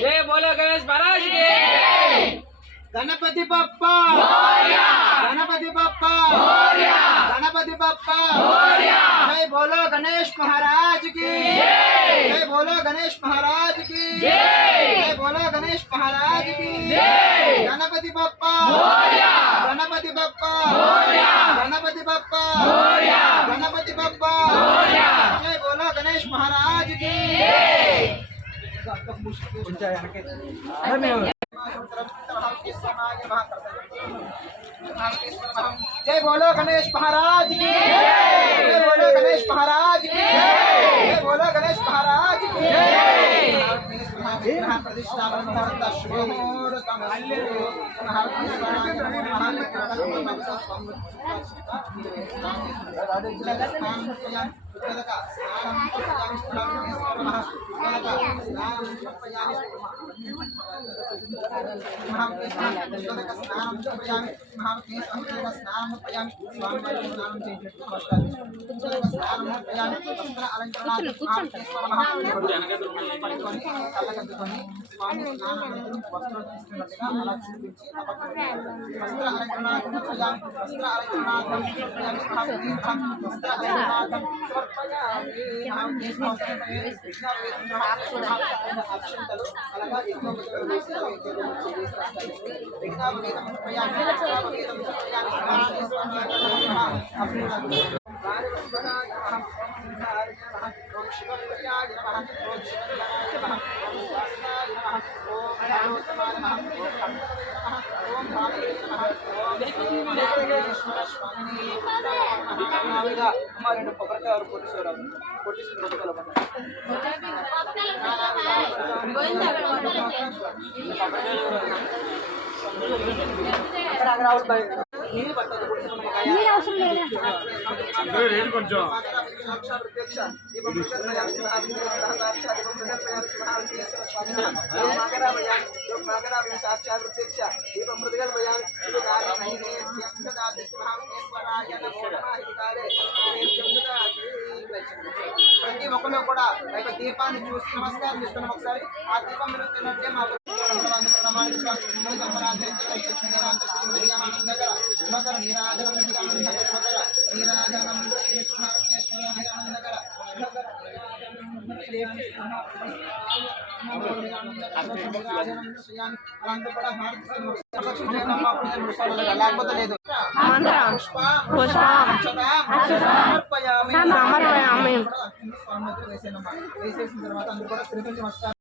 जय बोलो गणेश महाराज के। गणपति बप्पा गणपति बप्पा गणपति बप्पा। जय बोलो गणेश महाराज की। जय बोलो गणेश महाराज की। जय बोलो गणेश महाराज की। गणपति बप्पा गणपति बप्पा गणपति बप्पा गणपति बप्पा। जय बोलो गणेश महाराज की। जय बोलो गणेश महाराज की। जय बोलो गणेश महाराज की। जय बोलो गणेश महाराज की। प्रतिष्ठा ప్రతి ఒక్కరు కూడా దీపాన్ని చూసి నమస్కారం చేస్తున్నాం. ఒకసారి ఆ దీపం వెలుగుతున్నట్టే మాకు లేకపోతే లేదు. సమర్పయామి. వేసేసిన తర్వాత అందరూ కూడా తిరుపతి వస్తారు.